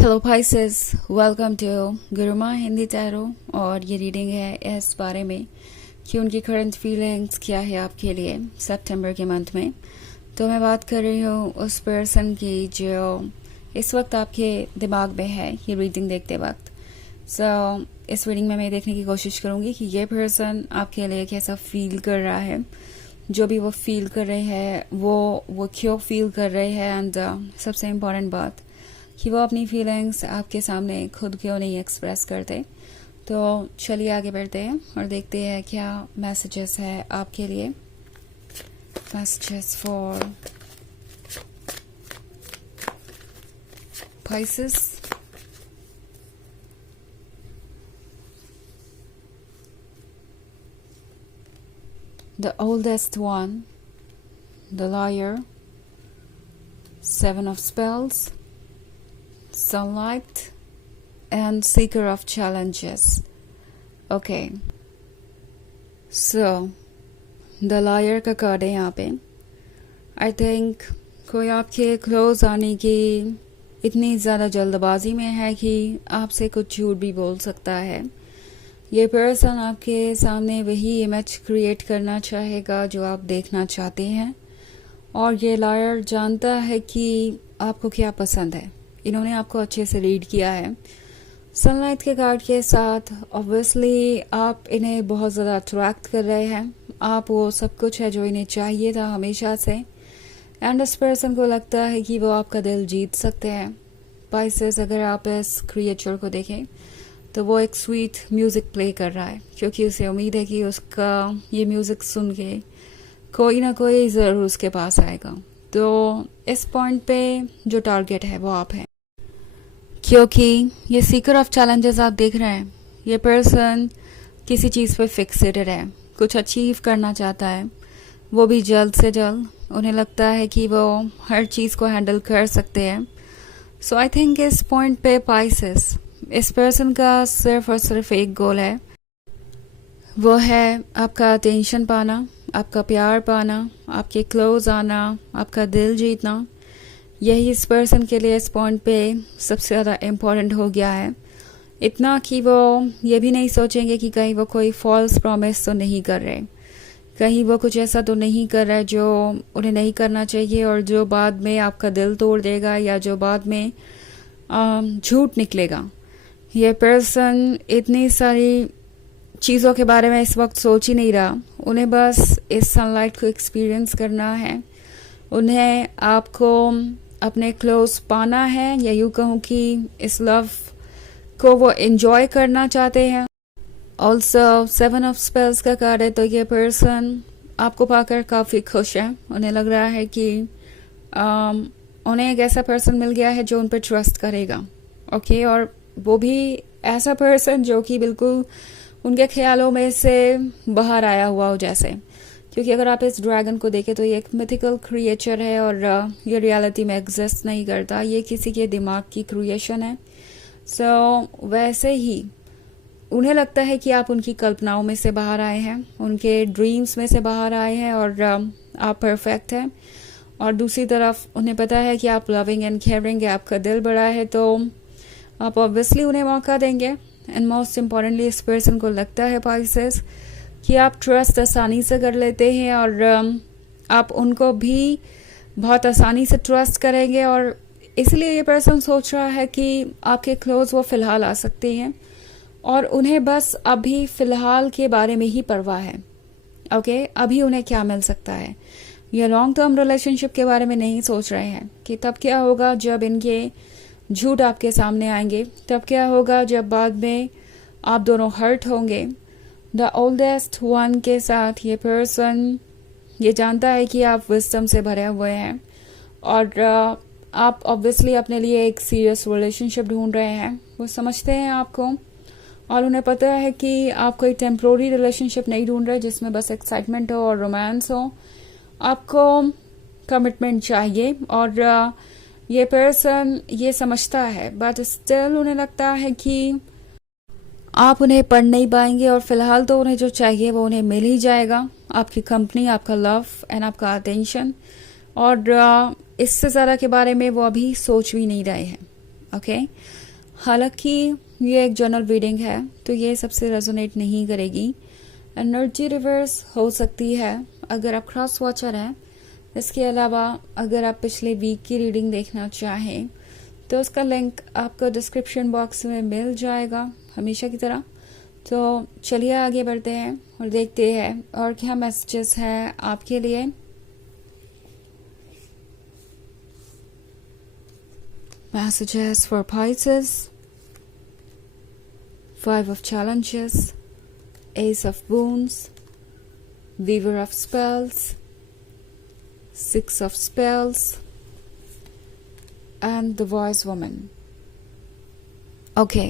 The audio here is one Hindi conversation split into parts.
Hello Pisces, welcome to Guruma Hindi tarot. और ये रीडिंग है इस बारे में कि उनकी करंट फीलिंग्स क्या है आपके लिए सितंबर के मंथ में। तो मैं बात कर रही हूँ उस पर्सन की जो इस वक्त आपके दिमाग में है ये रीडिंग देखते वक्त। इस रीडिंग में मैं देखने की कोशिश करूँगी कि ये पर्सन आपके लिए कैसा फील कर रहा है, जो भी वो फील कर रहे हैं वो क्यों फील कर रहे हैं, एंड सबसे इम्पोर्टेंट बात कि वो अपनी फीलिंग्स आपके सामने खुद क्यों नहीं एक्सप्रेस करते। तो चलिए आगे बढ़ते हैं और देखते हैं क्या मैसेजेस है आपके लिए। Messages for Pisces। The oldest one, the liar, Seven of Spells, Sunlight, and Seeker of Challenges. Okay, so the liar का कार्ड है यहाँ पे। I think कोई आपके क्लोज आने की इतनी ज़्यादा जल्दबाजी में है कि आपसे कुछ झूठ भी बोल सकता है। ये पर्सन आपके सामने वही इमेज क्रिएट करना चाहेगा जो आप देखना चाहते हैं, और ये लायर जानता है कि आपको क्या पसंद है। इन्होंने आपको अच्छे से रीड किया है। सनलाइट के कार्ड के साथ ऑब्वियसली आप इन्हें बहुत ज़्यादा अट्रैक्ट कर रहे हैं। आप वो सब कुछ है जो इन्हें चाहिए था हमेशा से, एंड इस पर्सन को लगता है कि वो आपका दिल जीत सकते हैं। पाइसेस, अगर आप इस क्रिएचर को देखें तो वो एक स्वीट म्यूज़िक प्ले कर रहा है, क्योंकि उसे उम्मीद है कि उसका ये म्यूज़िक सुन के कोई ना कोई ज़रूर उसके पास आएगा। तो इस पॉइंट पे जो टारगेट है वो आप हैं, क्योंकि ये सीकर ऑफ चैलेंजेस आप देख रहे हैं। ये पर्सन किसी चीज़ पे फिक्सेटेड है, कुछ अचीव करना चाहता है, वो भी जल्द से जल्द। उन्हें लगता है कि वो हर चीज़ को हैंडल कर सकते हैं। सो आई थिंक इस पॉइंट पे पाइसेस, इस पर्सन का सिर्फ और सिर्फ एक गोल है, वो है आपका अटेंशन पाना, आपका प्यार पाना, आपके क्लोज आना, आपका दिल जीतना। यही इस पर्सन के लिए इस पॉइंट पे सबसे ज़्यादा इम्पोर्टेंट हो गया है। इतना कि वो ये भी नहीं सोचेंगे कि कहीं वो कोई फॉल्स प्रॉमिस तो नहीं कर रहे, कहीं वो कुछ ऐसा तो नहीं कर रहा है जो उन्हें नहीं करना चाहिए और जो बाद में आपका दिल तोड़ देगा या जो बाद में झूठ निकलेगा। ये पर्सन इतनी सारी चीज़ों के बारे में इस वक्त सोच ही नहीं रहा। उन्हें बस इस सनलाइट को एक्सपीरियंस करना है, उन्हें आपको अपने क्लोज पाना है, या यूँ कहूँ कि इस लव को वो एंजॉय करना चाहते हैं। ऑल्सो सेवन ऑफ स्पेल्स का कार्ड है, तो ये पर्सन आपको पाकर काफ़ी खुश है। उन्हें लग रहा है कि उन्हें एक ऐसा पर्सन मिल गया है जो उन पर ट्रस्ट करेगा। ओके, और वो भी ऐसा पर्सन जो कि बिल्कुल उनके ख्यालों में से बाहर आया हुआ हो जैसे। क्योंकि अगर आप इस ड्रैगन को देखें तो ये एक मिथिकल क्रिएचर है और ये रियलिटी में एग्जिस्ट नहीं करता, ये किसी के दिमाग की क्रिएशन है। सो वैसे ही उन्हें लगता है कि आप उनकी कल्पनाओं में से बाहर आए हैं, उनके ड्रीम्स में से बाहर आए हैं, और आप परफेक्ट हैं। और दूसरी तरफ उन्हें पता है कि आप लविंग एंड केयरिंग है, आपका दिल बड़ा है, तो आप ऑब्वियसली उन्हें मौका देंगे। एंड मोस्ट इम्पॉर्टेंटली इस पर्सन को लगता है पाइसेस कि आप ट्रस्ट आसानी से कर लेते हैं, और आप उनको भी बहुत आसानी से ट्रस्ट करेंगे, और इसलिए ये पर्सन सोच रहा है कि आपके क्लोज वो फ़िलहाल आ सकते हैं और उन्हें बस अभी फ़िलहाल के बारे में ही परवाह है। ओके, अभी उन्हें क्या मिल सकता है। ये लॉन्ग टर्म रिलेशनशिप के बारे में नहीं सोच रहे हैं कि तब क्या होगा जब इनके झूठ आपके सामने आएंगे, तब क्या होगा जब बाद में आप दोनों हर्ट होंगे। द ओल्डेस्ट वन के साथ ये पर्सन ये जानता है कि आप विजडम से भरे हुए हैं, और आप ऑब्वियसली अपने लिए एक सीरियस रिलेशनशिप ढूंढ रहे हैं। वो समझते हैं आपको, और उन्हें पता है कि आप कोई टेम्प्रोरी रिलेशनशिप नहीं ढूंढ रहे जिसमें बस एक्साइटमेंट हो और रोमांस हो। आपको कमिटमेंट चाहिए, और ये पर्सन ये समझता है, बट स्टिल उन्हें लगता है कि आप उन्हें पढ़ नहीं पाएंगे, और फिलहाल तो उन्हें जो चाहिए वो उन्हें मिल ही जाएगा। आपकी कंपनी, आपका लव एंड आपका अटेंशन, और इससे ज़्यादा के बारे में वो अभी सोच भी नहीं रहे हैं। ओके। हालांकि ये एक जनरल रीडिंग है तो ये सबसे रेजोनेट नहीं करेगी। एनर्जी रिवर्स हो सकती है अगर आप क्रॉस वॉचर हैं। इसके अलावा अगर आप पिछले वीक की रीडिंग देखना चाहें तो उसका लिंक आपको डिस्क्रिप्शन बॉक्स में मिल जाएगा हमेशा की तरह। तो चलिए आगे बढ़ते हैं और देखते हैं और क्या मैसेजेस हैं आपके लिए। Messages for Pisces, 5 of Challenges, Ace of Wands, Weaver of Spells, 6 of Spells, and the Wise Woman. Okay.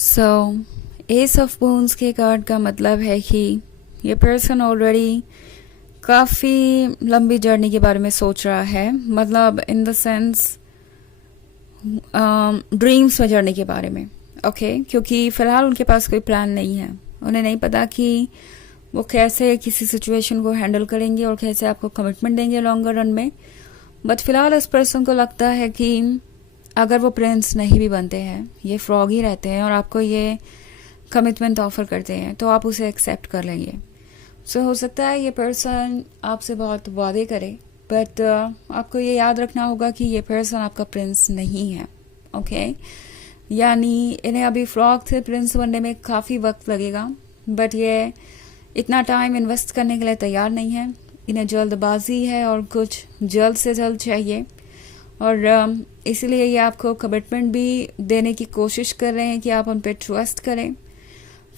So, Ace of Wands के कार्ड का मतलब है कि ये पर्सन ऑलरेडी काफ़ी लंबी जर्नी के बारे में सोच रहा है, मतलब इन द सेंस ड्रीम्स में जर्नी के बारे में। ओके क्योंकि फ़िलहाल उनके पास कोई प्लान नहीं है। उन्हें नहीं पता कि वो कैसे किसी सिचुएशन को हैंडल करेंगे और कैसे आपको कमिटमेंट देंगे लॉन्गर रन में। बट फिलहाल इस पर्सन को लगता है कि अगर वो प्रिंस नहीं भी बनते हैं, ये फ्रॉग ही रहते हैं और आपको ये कमिटमेंट ऑफर करते हैं तो आप उसे एक्सेप्ट कर लेंगे। सो हो सकता है ये पर्सन आपसे बहुत वादे करे, बट आपको ये याद रखना होगा कि ये पर्सन आपका प्रिंस नहीं है। ओके यानी इन्हें अभी फ्रॉग से प्रिंस बनने में काफ़ी वक्त लगेगा, बट ये इतना टाइम इन्वेस्ट करने के लिए तैयार नहीं है। इन्हें जल्दबाजी है और कुछ जल्द से जल्द चाहिए और इसीलिए ये आपको कमिटमेंट भी देने की कोशिश कर रहे हैं कि आप उन पर ट्रस्ट करें।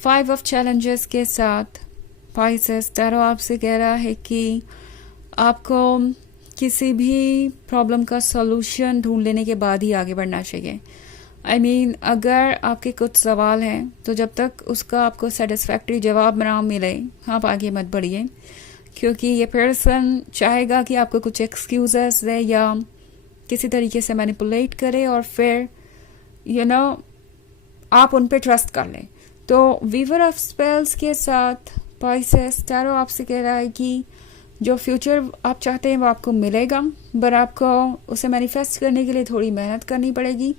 5 of Challenges के साथ Pisces टैरो आपसे कह रहा है कि आपको किसी भी प्रॉब्लम का सॉल्यूशन ढूंढ लेने के बाद ही आगे बढ़ना चाहिए। I mean, अगर आपके कुछ सवाल हैं तो जब तक उसका आपको सेटिस्फैक्ट्री जवाब ना मिले आप आगे मत बढ़िए, क्योंकि ये पर्सन चाहेगा कि आपको कुछ एक्सक्यूजेस दे या किसी तरीके से मैनिपुलेट करे और फिर आप उन पे ट्रस्ट कर लें। तो वीवर ऑफ स्पेल्स के साथ Pisces टैरो आपसे कह रहा है कि जो फ्यूचर आप चाहते हैं वो आपको मिलेगा, बट आपको उसे मैनिफेस्ट करने के लिए थोड़ी मेहनत करनी पड़ेगी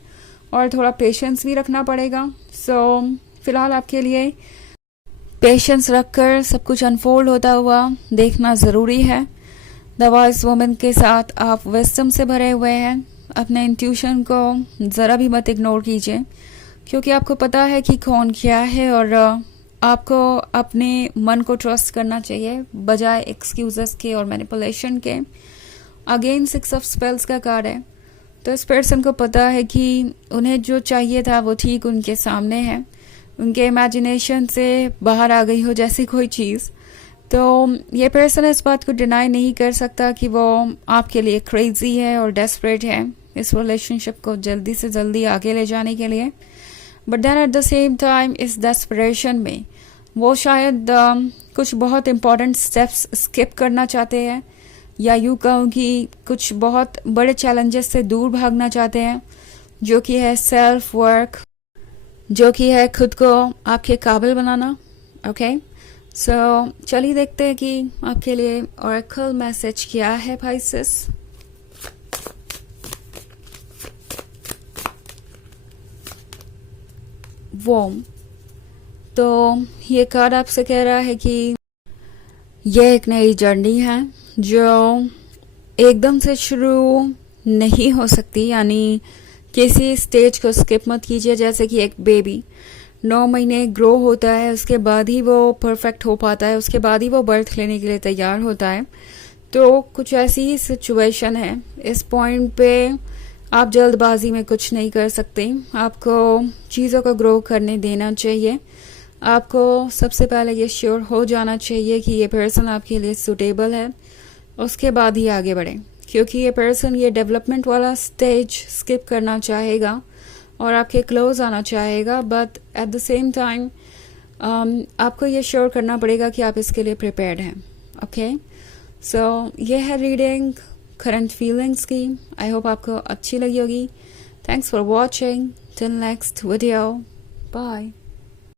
और थोड़ा पेशेंस भी रखना पड़ेगा। सो फिलहाल आपके लिए पेशेंस रखकर सब कुछ अनफोल्ड होता हुआ देखना ज़रूरी है। द वॉइस वुमन के साथ आप विजडम से भरे हुए हैं। अपने इंट्यूशन को ज़रा भी मत इग्नोर कीजिए, क्योंकि आपको पता है कि कौन क्या है और आपको अपने मन को ट्रस्ट करना चाहिए बजाय एक्सक्यूजेस के और मैनिपुलेशन के। अगेन 6 of Spells का कार्ड है, तो इस पर्सन को पता है कि उन्हें जो चाहिए था वो ठीक उनके सामने है, उनके इमेजिनेशन से बाहर आ गई हो जैसी कोई चीज़। तो ये पर्सन इस बात को डिनाई नहीं कर सकता कि वो आपके लिए क्रेजी है और डेस्परेट है इस रिलेशनशिप को जल्दी से जल्दी आगे ले जाने के लिए। But then at the same time इस डेस्परेशन में वो शायद कुछ बहुत इम्पॉर्टेंट स्टेप्स स्किप करना चाहते हैं, या यूँ कहूँ कि कुछ बहुत बड़े चैलेंजेस से दूर भागना चाहते हैं, जो कि है सेल्फ वर्क, जो कि है खुद को आपके काबिल बनाना। ओके सो चलिए देखते हैं कि आपके लिए ऑरेकल मैसेज क्या है Pisces। वॉर्म, तो ये कार्ड आपसे कह रहा है कि यह एक नई जर्नी है जो एकदम से शुरू नहीं हो सकती, यानी किसी स्टेज को स्किप मत कीजिए। जैसे कि एक बेबी 9 महीने ग्रो होता है, उसके बाद ही वो परफेक्ट हो पाता है, उसके बाद ही वो बर्थ लेने के लिए तैयार होता है। तो कुछ ऐसी ही सिचुएशन है। इस पॉइंट पे आप जल्दबाजी में कुछ नहीं कर सकते, आपको चीज़ों को ग्रो करने देना चाहिए। आपको सबसे पहले ये श्योर हो जाना चाहिए कि ये पर्सन आपके लिए सूटेबल है, उसके बाद ही आगे बढ़ें, क्योंकि ये पर्सन ये डेवलपमेंट वाला स्टेज स्किप करना चाहेगा और आपके क्लोज आना चाहेगा। But at the same time आपको ये श्योर करना पड़ेगा कि आप इसके लिए प्रिपेयर्ड हैं। ओके सो ये है रीडिंग करंट फीलिंग्स की। आई होप आपको अच्छी लगी होगी। Thanks for watching. Till next video, bye.